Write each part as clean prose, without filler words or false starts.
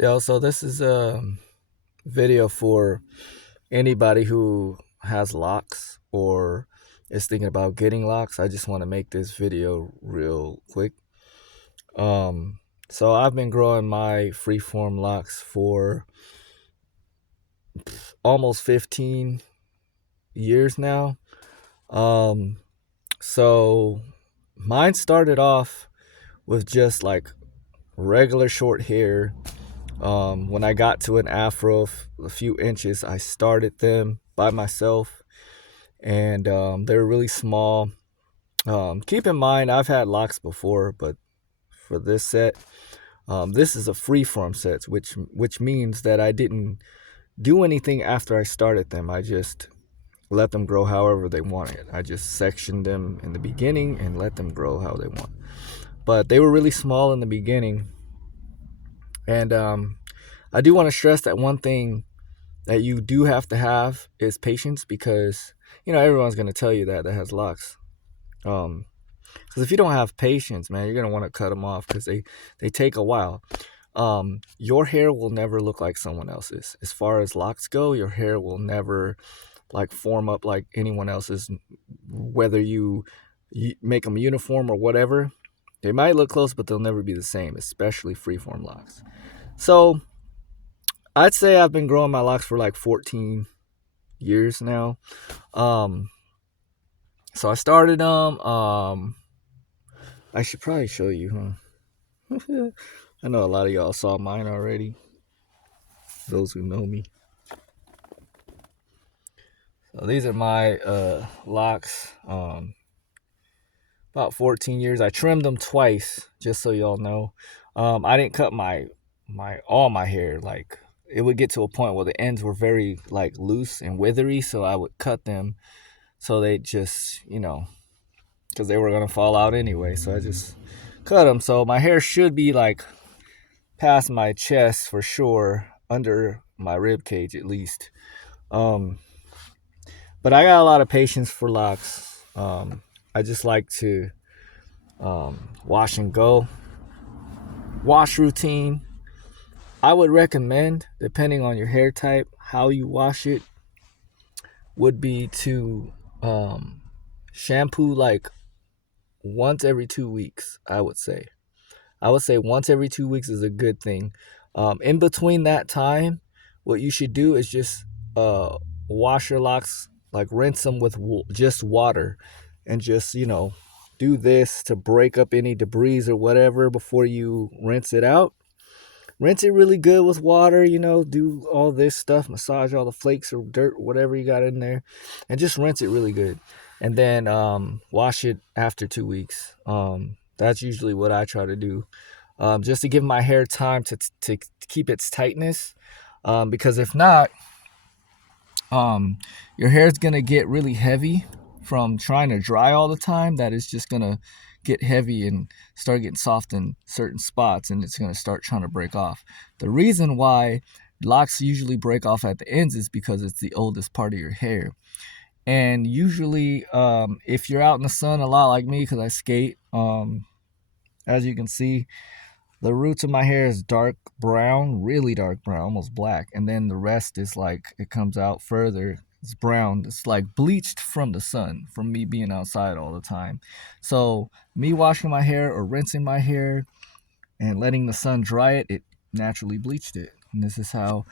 Yo, so this is a video for anybody who has locks or is thinking about getting locks. I just want to make this video real quick. Um, so I've been growing my freeform locks for almost 15 years now. Um, so mine started off with just like regular short hair. When I got to an afro, a few inches, I started them by myself, and they were really small. Keep in mind, I've had locks before, but for this set, this is a freeform set, which means that I didn't do anything after I started them. I just let them grow however they wanted. I just sectioned them in the beginning and let them grow how they want. But they were really small in the beginning, and I do want to stress that one thing that you do have to have is patience, because everyone's going to tell you that has locks. Because if you don't have patience, man, you're going to want to cut them off, because they take a while. Your hair will never look like someone else's. As far as locks go, your hair will never like form up like anyone else's, whether you make them uniform or whatever. They might look close, but they'll never be the same, especially freeform locks. So I'd say I've been growing my locks for like 14 years now. Um, so I started them. I should probably show you, huh? I know a lot of y'all saw mine already. Those who know me. So these are my locks. About 14 years. I trimmed them twice, just so y'all know. I didn't cut all my hair. Like, it would get to a point where the ends were very like loose and withery, so I would cut them so they just, because they were gonna fall out anyway. So I just cut them. So my hair should be like past my chest for sure, under my rib cage at least. Um, but I got a lot of patience for locks. I just like to wash and go. Wash routine. I would recommend, depending on your hair type, how you wash it would be to shampoo like once every 2 weeks. I would say once every 2 weeks is a good thing. In between that time, what you should do is just wash your locks, like rinse them with just water, and just do this to break up any debris or whatever before you rinse it out. Rinse it really good with water, do all this stuff, massage all the flakes or dirt, whatever you got in there, and just rinse it really good. And then wash it after 2 weeks. That's usually what I try to do, just to give my hair time to keep its tightness. Because if not, your hair is gonna get really heavy from trying to dry all the time. That is just gonna get heavy and start getting soft in certain spots, and it's gonna start trying to break off. The reason why locks usually break off at the ends is because it's the oldest part of your hair. And usually, if you're out in the sun a lot like me, because I skate, as you can see, the roots of my hair is dark brown, really dark brown, almost black. And then the rest is like, it comes out further. It's brown. It's like bleached from the sun, from me being outside all the time. So me washing my hair or rinsing my hair and letting the sun dry it, it naturally bleached it. And this is how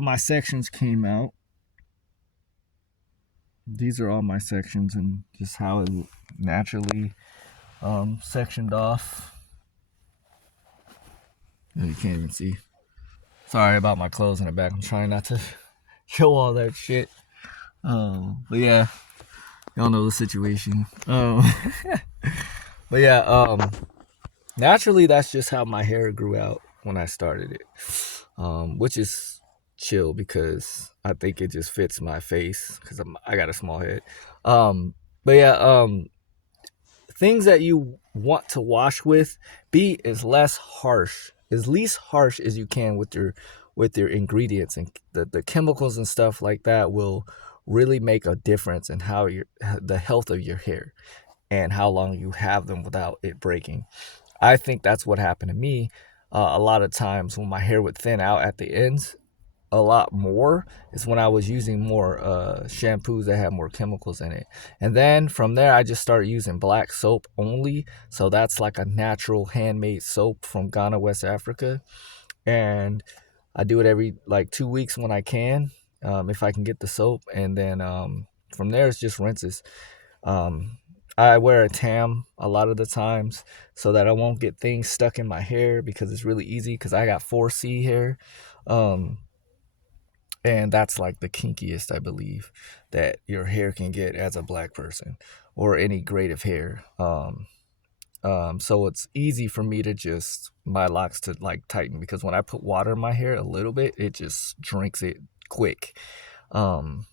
my sections came out. These are all my sections and just how it naturally sectioned off. You can't even see. Sorry about my clothes in the back. I'm trying not to show all that shit. But yeah, y'all know the situation. But yeah, naturally that's just how my hair grew out when I started it, which is chill because I think it just fits my face because I got a small head. But yeah, things that you want to wash with, be as least harsh as you can with your ingredients, and the chemicals and stuff like that will really make a difference in how the health of your hair and how long you have them without it breaking. I think that's what happened to me. a lot of times when my hair would thin out at the ends a lot more is when I was using more shampoos that had more chemicals in it. And then from there, I just started using black soap only. So that's like a natural handmade soap from Ghana, West Africa. And I do it every like 2 weeks when I can, if I can get the soap. And then from there, it's just rinses. Um, I wear a tam a lot of the times so that I won't get things stuck in my hair because it's really easy because I got 4C hair. Um, and that's like the kinkiest, I believe, that your hair can get as a black person or any grade of hair. So it's easy for me to just my locks to like tighten because when I put water in my hair a little bit, it just drinks it quick. Um,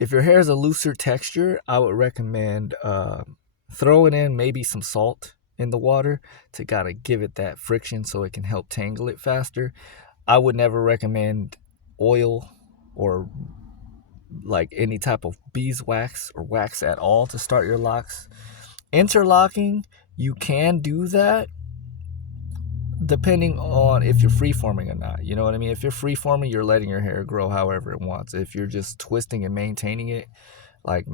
if your hair is a looser texture, I would recommend throwing in maybe some salt in the water to kind of give it that friction so it can help tangle it faster. I would never recommend oil or like any type of beeswax or wax at all to start your locks. Interlocking, you can do that depending on if you're freeforming or not. You know what I mean? If you're freeforming, you're letting your hair grow however it wants. If you're just twisting and maintaining it, like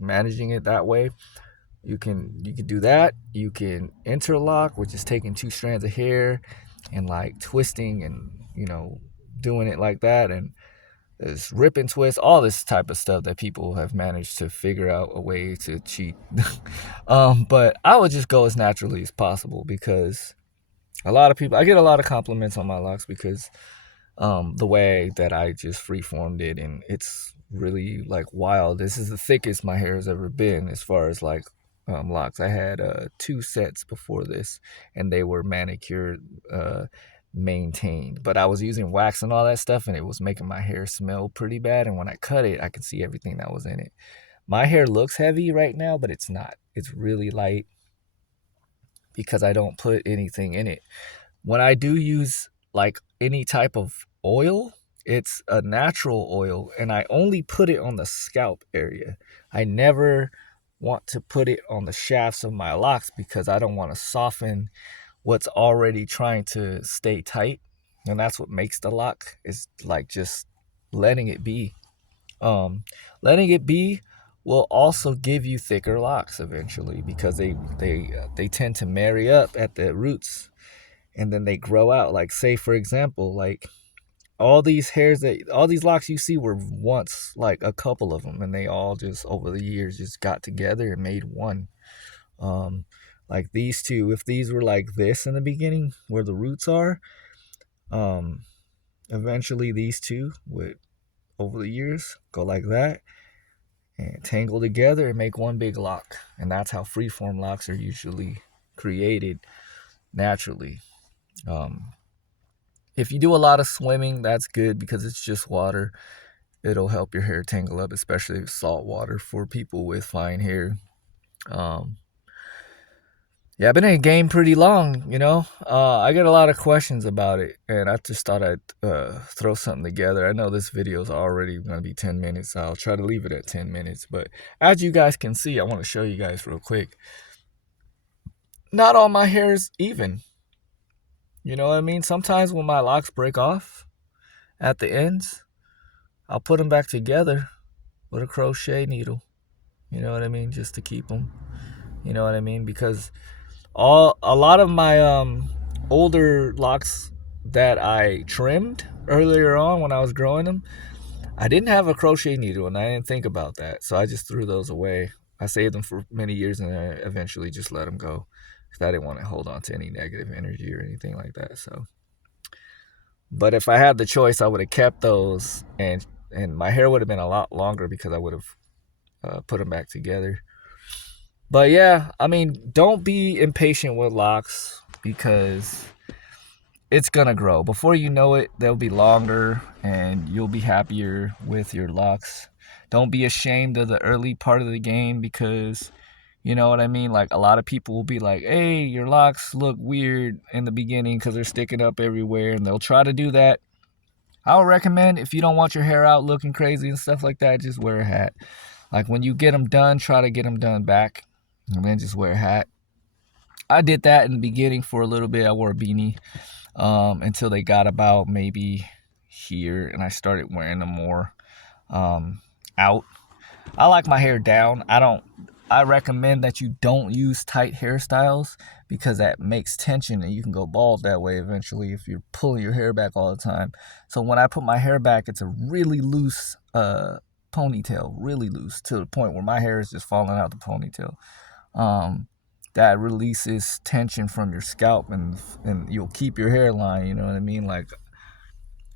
managing it that way, you can do that. You can interlock, which is taking two strands of hair and like twisting and doing it like that, and there's rip and twist, all this type of stuff that people have managed to figure out a way to cheat. But I would just go as naturally as possible because I get a lot of compliments on my locks because the way that I just freeformed it, and it's really like wild. This is the thickest my hair has ever been as far as like locks. I had 2 sets before this, and they were manicured, maintained. But I was using wax and all that stuff, and it was making my hair smell pretty bad. And when I cut it, I could see everything that was in it. My hair looks heavy right now, but it's not. It's really light because I don't put anything in it. When I do use like any type of oil, it's a natural oil and I only put it on the scalp area. I never want to put it on the shafts of my locks because I don't want to soften what's already trying to stay tight. And that's what makes the lock is like just letting it be. Um, letting it be will also give you thicker locks eventually because they tend to marry up at the roots and then they grow out. Like say for example, like all these locks you see were once like a couple of them, and they all just over the years just got together and made one. Um, like these two, if these were like this in the beginning where the roots are, um, eventually these two would over the years go like that and tangle together and make one big lock. And that's how freeform locks are usually created naturally. Um, if you do a lot of swimming, that's good because it's just water. It'll help your hair tangle up, especially salt water for people with fine hair. Um, yeah, I've been in the game pretty long, you know. I get a lot of questions about it, and I just thought I'd throw something together. I know this video is already going to be 10 minutes. So I'll try to leave it at 10 minutes. But as you guys can see, I want to show you guys real quick. Not all my hair is even. You know what I mean? Sometimes when my locks break off at the ends, I'll put them back together with a crochet needle. You know what I mean? Just to keep them. You know what I mean? Because a lot of my older locks that I trimmed earlier on when I was growing them, I didn't have a crochet needle and I didn't think about that, so I just threw those away. I saved them for many years and I eventually just let them go because I didn't want to hold on to any negative energy or anything like that. So, but if I had the choice, I would have kept those, and my hair would have been a lot longer because I would have put them back together. But yeah, I mean, don't be impatient with locks because it's gonna grow. Before you know it, they'll be longer and you'll be happier with your locks. Don't be ashamed of the early part of the game because you know what I mean? Like a lot of people will be like, hey, your locks look weird in the beginning because they're sticking up everywhere, and they'll try to do that. I would recommend if you don't want your hair out looking crazy and stuff like that, just wear a hat. Like when you get them done, try to get them done back and then just wear a hat. I did that in the beginning for a little bit. I wore a beanie until they got about maybe here, and I started wearing them more out. I like my hair down. I recommend that you don't use tight hairstyles because that makes tension and you can go bald that way eventually if you're pulling your hair back all the time. So when I put my hair back, it's a really loose ponytail, really loose, to the point where my hair is just falling out the ponytail. That releases tension from your scalp, and you'll keep your hairline, you know what I mean? Like,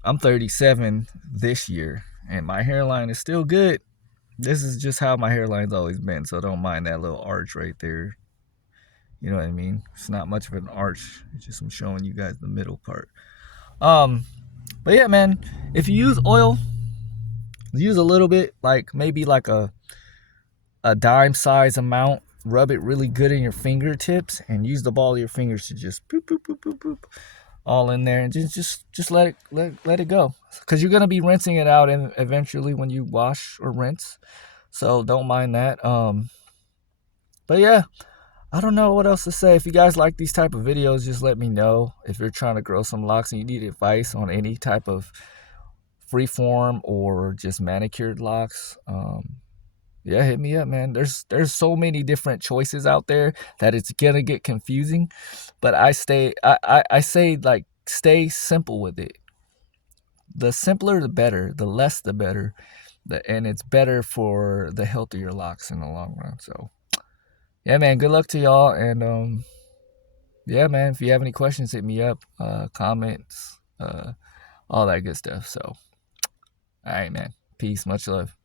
I'm 37 this year and my hairline is still good. This is just how my hairline's always been, so don't mind that little arch right there. You know what I mean? It's not much of an arch. It's just I'm showing you guys the middle part. But yeah, man, if you use oil, use a little bit, like maybe like a dime size amount. Rub it really good in your fingertips and use the ball of your fingers to just boop boop boop boop boop all in there, and just let it go, because you're gonna be rinsing it out and eventually when you wash or rinse. So don't mind that. But yeah, I don't know what else to say. If you guys like these type of videos, just let me know. If you're trying to grow some locks and you need advice on any type of freeform or just manicured locks, yeah, hit me up, man. There's so many different choices out there that it's gonna get confusing. But I say, like, stay simple with it. The simpler the better, the less the better. And it's better for the health of your locks in the long run. So yeah, man, good luck to y'all. And yeah, man, if you have any questions, hit me up, comments, all that good stuff. So all right, man, peace, much love.